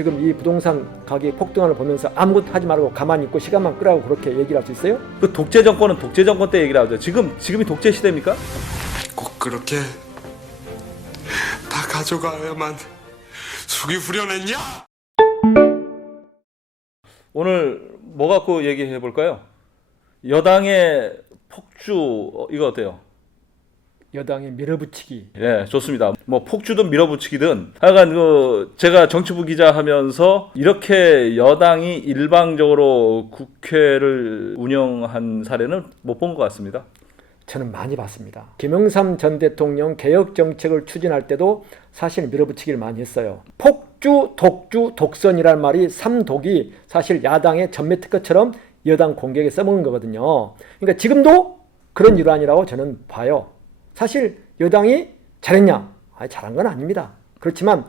지금 이 부동산 가격이 폭등하는 걸 보면서 아무것도 하지 말고 가만히 있고 시간만 끄라고 그렇게 얘기를 할 수 있어요? 그 독재 정권은 독재 정권 때 얘기를 하죠. 지금이 독재 시대입니까? 꼭 그렇게 다 가져가야만 속이 후련했냐? 오늘 뭐 갖고 얘기해 볼까요? 여당의 폭주 이거 어때요? 여당의 밀어붙이기. 예, 좋습니다. 뭐 폭주든 밀어붙이기든 하여간 제가 정치부 기자 하면서 이렇게 여당이 일방적으로 국회를 운영한 사례는 못 본 것 같습니다. 저는 많이 봤습니다. 김영삼 전 대통령 개혁 정책을 추진할 때도 사실 밀어붙이기를 많이 했어요. 폭주, 독주, 독선이라는 말이 삼독이 사실 야당의 전매특허처럼 여당 공격에 써먹는 거거든요. 그러니까 지금도 그런 일환이라고 저는 봐요. 사실 여당이 잘했냐? 잘한 건 아닙니다. 그렇지만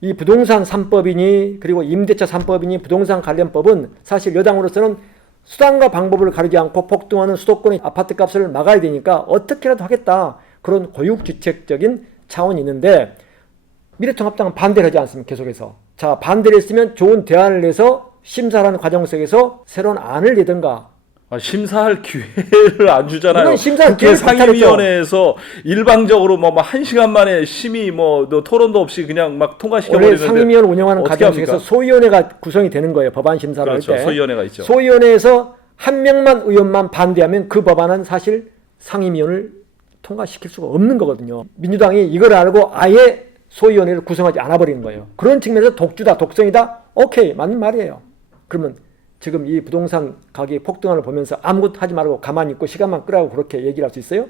이 부동산 3법이니 그리고 임대차 3법이니 부동산 관련법은 사실 여당으로서는 수단과 방법을 가리지 않고 폭등하는 수도권의 아파트값을 막아야 되니까 어떻게라도 하겠다. 그런 고육지책적인 차원이 있는데 미래통합당은 반대를 하지 않습니까? 계속해서. 자, 반대를 했으면 좋은 대안을 내서 심사하는 과정 속에서 새로운 안을 내든가. 심사할 기회를 안 주잖아요. 국회 상임위원회에서 일방적으로 뭐 1시간 만에 심의 토론도 없이 그냥 막 통과시켜 원래 버리는데 상임위원 운영하는 과정 속에서 소위원회가 구성이 되는 거예요. 법안 심사를 그렇죠. 할 때. 소위원회가 있죠. 소위원회에서 한 명만 의원만 반대하면 그 법안은 사실 상임위원을 통과시킬 수가 없는 거거든요. 민주당이 이걸 알고 아예 소위원회를 구성하지 않아 버리는 거예요. 그런 측면에서 독주다, 독성이다. 오케이, 맞는 말이에요. 그러면 지금 이 부동산 가격이 폭등하는 걸 보면서 아무것도 하지 말고 가만히 있고 시간만 끄라고 그렇게 얘기를 할 수 있어요?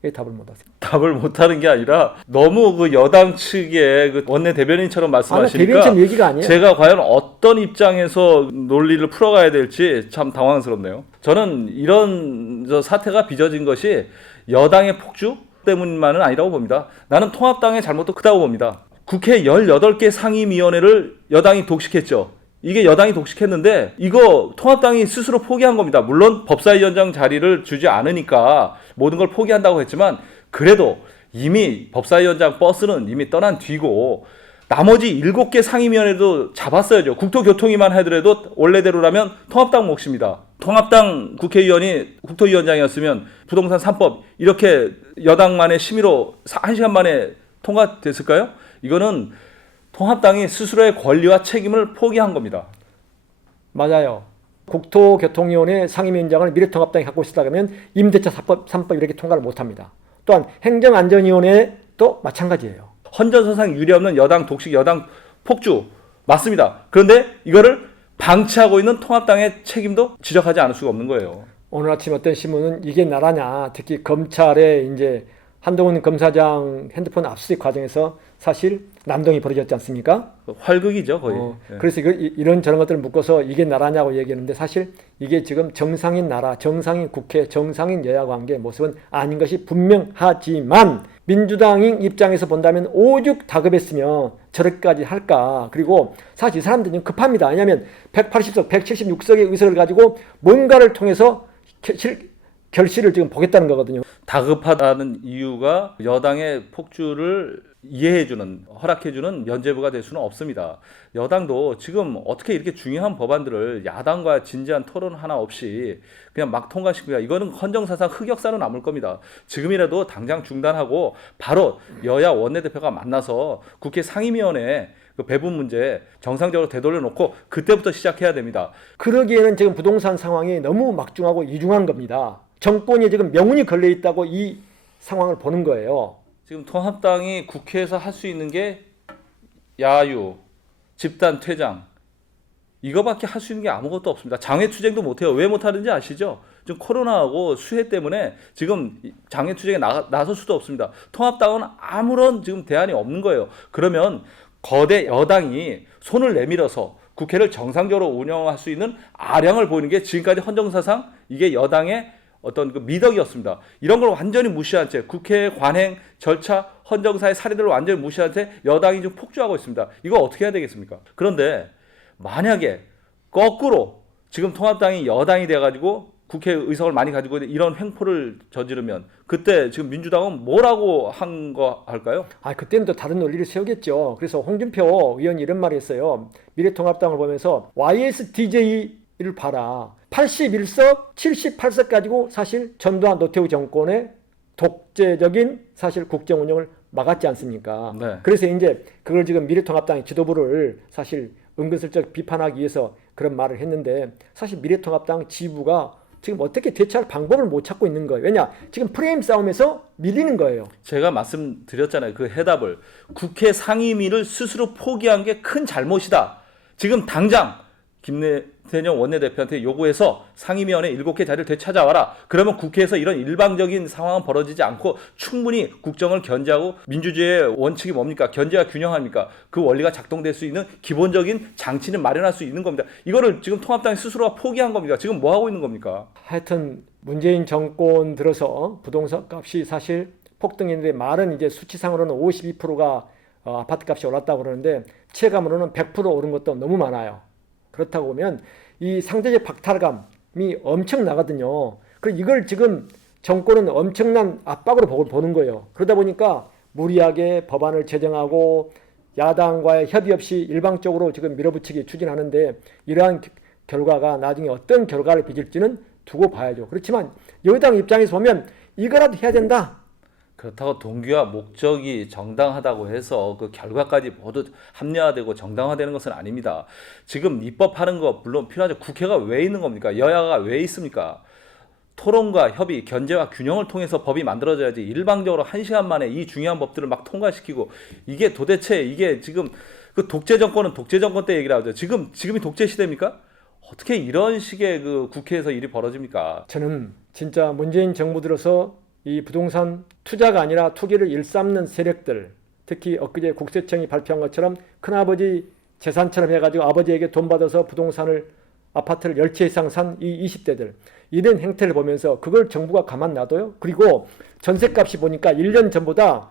왜 답을 못 하세요? 답을 못 하는 게 아니라 너무 그 여당 측의 그 원내 대변인처럼 말씀하시니까 대변인처럼 얘기가 아니에요. 제가 과연 어떤 입장에서 논리를 풀어가야 될지 참 당황스럽네요. 저는 이런 사태가 빚어진 것이 여당의 폭주 때문만은 아니라고 봅니다. 나는 통합당의 잘못도 크다고 봅니다. 국회 18개 상임위원회를 여당이 독식했죠. 이게 여당이 독식했는데 이거 통합당이 스스로 포기한 겁니다. 물론 법사위원장 자리를 주지 않으니까 모든 걸 포기한다고 했지만 그래도 이미 법사위원장 버스는 이미 떠난 뒤고 나머지 7개 상임위원회도 잡았어야죠. 국토교통위만 하더라도 원래대로라면 통합당 몫입니다. 통합당 국회의원이 국토위원장이었으면 부동산 3법 이렇게 여당만의 심의로 1시간 만에 통과됐을까요? 이거는 통합당이 스스로의 권리와 책임을 포기한 겁니다. 맞아요. 국토교통위원회 상임위원장을 미래통합당이 갖고 있었다 그러면 임대차 3법 이렇게 통과를 못합니다. 또한 행정안전위원회도 마찬가지예요. 헌정사상 유례없는 여당 독식, 여당 폭주 맞습니다. 그런데 이거를 방치하고 있는 통합당의 책임도 지적하지 않을 수가 없는 거예요. 오늘 아침 어떤 신문은 이게 나라냐, 특히 검찰의 이제 한동훈 검사장 핸드폰 압수수색 과정에서 사실 난동이 벌어졌지 않습니까? 활극이죠 거의. 그래서 이런 저런 것들을 묶어서 이게 나라냐고 얘기하는데 사실 이게 지금 정상인 나라, 정상인 국회, 정상인 여야 관계의 모습은 아닌 것이 분명하지만 민주당인 입장에서 본다면 오죽 다급했으면 저렇게까지 할까. 그리고 사실 이 사람들은 급합니다. 왜냐하면 180석, 176석의 의석을 가지고 뭔가를 통해서 결실을 지금 보겠다는 거거든요. 다급하다는 이유가 여당의 폭주를 이해해주는, 허락해주는 면죄부가 될 수는 없습니다. 여당도 지금 어떻게 이렇게 중요한 법안들을 야당과 진지한 토론 하나 없이 그냥 막 통과시키냐, 이거는 헌정사상 흑역사로 남을 겁니다. 지금이라도 당장 중단하고 바로 여야 원내대표가 만나서 국회 상임위원회 그 배분 문제 정상적으로 되돌려 놓고 그때부터 시작해야 됩니다. 그러기에는 지금 부동산 상황이 너무 막중하고 이중한 겁니다. 정권이 지금 명운이 걸려 있다고 이 상황을 보는 거예요. 지금 통합당이 국회에서 할 수 있는 게 야유, 집단 퇴장 이거밖에 할 수 있는 게 아무것도 없습니다. 장외투쟁도 못해요. 왜 못하는지 아시죠? 지금 코로나하고 수해 때문에 지금 장외투쟁에 나설 수도 없습니다. 통합당은 아무런 지금 대안이 없는 거예요. 그러면 거대 여당이 손을 내밀어서 국회를 정상적으로 운영할 수 있는 아량을 보이는 게 지금까지 헌정사상 이게 여당의 어떤 그 미덕이었습니다. 이런 걸 완전히 무시한 채 국회의 관행, 절차, 헌정사의 사례들을 완전히 무시한 채 여당이 좀 폭주하고 있습니다. 이거 어떻게 해야 되겠습니까? 그런데 만약에 거꾸로 지금 통합당이 여당이 돼가지고 국회 의석을 많이 가지고 있는 이런 횡포를 저지르면 그때 지금 민주당은 뭐라고 한 거 할까요? 아, 그때는 또 다른 논리를 세우겠죠. 그래서 홍준표 의원이 이런 말을 했어요. 미래통합당을 보면서 YSDJ를 봐라. 81석, 78석 가지고 사실 전두환 노태우 정권의 독재적인 사실 국정 운영을 막았지 않습니까? 네. 그래서 이제 그걸 지금 미래통합당의 지도부를 사실 은근슬쩍 비판하기 위해서 그런 말을 했는데 사실 미래통합당 지부가 지금 어떻게 대처할 방법을 못 찾고 있는 거예요. 왜냐? 지금 프레임 싸움에서 밀리는 거예요. 제가 말씀드렸잖아요. 그 해답을. 국회 상임위를 스스로 포기한 게 큰 잘못이다. 지금 당장 김대영 원내대표한테 요구해서 상임위원회 7개 자리를 되찾아와라. 그러면 국회에서 이런 일방적인 상황은 벌어지지 않고 충분히 국정을 견제하고 민주주의의 원칙이 뭡니까? 견제와 균형합니까? 그 원리가 작동될 수 있는 기본적인 장치는 마련할 수 있는 겁니다. 이거를 지금 통합당이 스스로가 포기한 겁니까? 지금 뭐 하고 있는 겁니까? 하여튼 문재인 정권 들어서 부동산 값이 사실 폭등했는데 말은 이제 수치상으로는 52%가 아파트 값이 올랐다고 그러는데 체감으로는 100% 오른 것도 너무 많아요. 그렇다고 보면 이 상대적 박탈감이 엄청나거든요. 그래서 이걸 지금 정권은 엄청난 압박으로 보는 거예요. 그러다 보니까 무리하게 법안을 제정하고 야당과의 협의 없이 일방적으로 지금 밀어붙이기 추진하는데 이러한 결과가 나중에 어떤 결과를 빚을지는 두고 봐야죠. 그렇지만 여당 입장에서 보면 이거라도 해야 된다. 그렇다고 동기와 목적이 정당하다고 해서 그 결과까지 모두 합리화되고 정당화되는 것은 아닙니다. 지금 입법하는 거 물론 필요하죠. 국회가 왜 있는 겁니까? 여야가 왜 있습니까? 토론과 협의, 견제와 균형을 통해서 법이 만들어져야지 일방적으로 1시간 만에 이 중요한 법들을 막 통과시키고 이게 도대체 이게 지금 그 독재 정권은 독재 정권 때 얘기를 하죠. 지금이 독재 시대입니까? 어떻게 이런 식의 그 국회에서 일이 벌어집니까? 저는 진짜 문재인 정부 들어서 이 부동산 투자가 아니라 투기를 일삼는 세력들, 특히 엊그제 국세청이 발표한 것처럼 큰아버지 재산처럼 해가지고 아버지에게 돈 받아서 부동산을 아파트를 10채 이상 산 이 20대들 이런 행태를 보면서 그걸 정부가 가만 놔둬요? 그리고 전셋값이 보니까 1년 전보다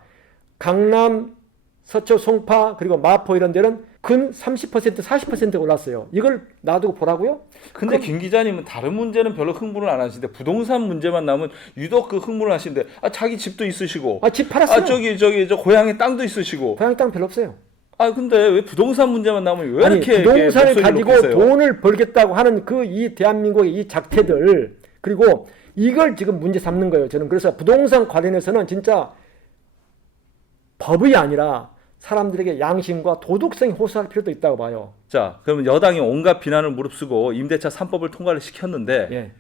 강남, 서초, 송파 그리고 마포 이런 데는 근 30% 40% 올랐어요. 이걸 놔두고 보라고요? 근데 김 기자님은 다른 문제는 별로 흥분을 안 하시는데 부동산 문제만 나오면 유독 그 흥분을 하시는데 자기 집도 있으시고 집 팔았어요. 저 고향에 땅도 있으시고 고향 땅 별로 없어요. 근데 왜 부동산 문제만 나오면 왜 아니, 이렇게 부동산을 목소리를 가지고 높이세요? 돈을 벌겠다고 하는 그 이 대한민국의 이 작태들 그리고 이걸 지금 문제 삼는 거예요. 저는 그래서 부동산 관련해서는 진짜 법이 아니라 사람들에게 양심과 도덕성이 호소할 필요도 있다고 봐요. 자, 그러면 여당이 온갖 비난을 무릅쓰고 임대차 3법을 통과를 시켰는데 예.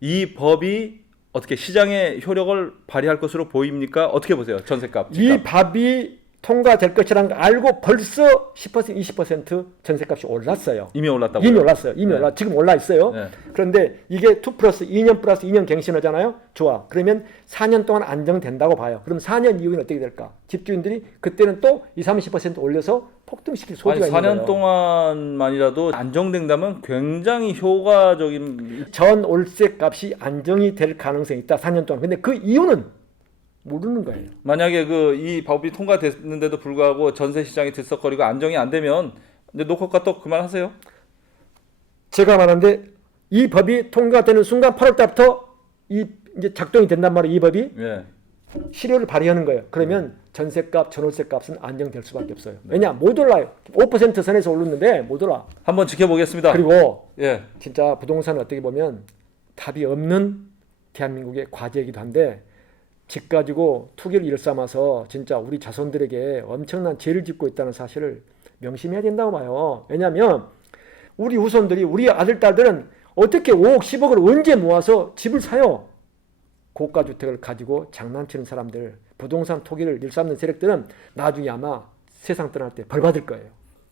이 법이 어떻게 시장의 효력을 발휘할 것으로 보입니까? 어떻게 보세요? 전셋값. 이 집값. 법이 통과될 것이라는 걸 알고 벌써 10% 20% 전세값이 올랐어요. 이미 올랐다고. 이미 올랐어요. 이미 네. 지금 올라 있어요. 네. 그런데 이게 2 플러스 2년 플러스 2년 갱신하잖아요. 좋아. 그러면 4년 동안 안정된다고 봐요. 그럼 4년 이후에는 어떻게 될까? 집주인들이 그때는 또 20-30% 올려서 폭등시킬 소지가 있는 거예요. 4년 동안만이라도 안정된다면 굉장히 효과적인. 전 월세 값이 안정이 될 가능성이 있다. 4년 동안. 근데 그 이유는 모르는 거예요. 만약에 이 법이 통과됐는데도 불구하고 전세 시장이 들썩거리고 안정이 안 되면 이제 노컷과 또 그만하세요. 제가 말하는데 이 법이 통과되는 순간 8월 달부터 이제 작동이 된단 말이에요. 이 법이 예. 실효를 발휘하는 거예요. 그러면 전세값, 전월세값은 안정될 수밖에 없어요. 왜냐? 못 올라요. 5% 선에서 오르는데 못 올라. 한번 지켜보겠습니다. 그리고 예. 진짜 부동산은 어떻게 보면 답이 없는 대한민국의 과제이기도 한데 집 가지고 투기를 일삼아서 진짜 우리 자손들에게 엄청난 죄를 짓고 있다는 사실을 명심해야 된다고 봐요. 왜냐하면 우리 후손들이 우리 아들, 딸들은 어떻게 5억, 10억을 언제 모아서 집을 사요? 고가주택을 가지고 장난치는 사람들, 부동산 투기를 일삼는 세력들은 나중에 아마 세상 떠날 때 벌 받을 거예요.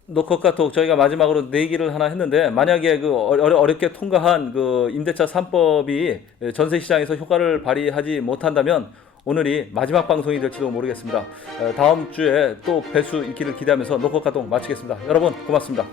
노컷과 톡 저희가 마지막으로 내 얘기를 하나 했는데 만약에 어렵게 통과한 임대차 3법이 전세 시장에서 효과를 발휘하지 못한다면 오늘이 마지막 방송이 될지도 모르겠습니다. 다음 주에 또 뵐 수 있기를 기대하면서 노컷과 톡 마치겠습니다. 여러분 고맙습니다.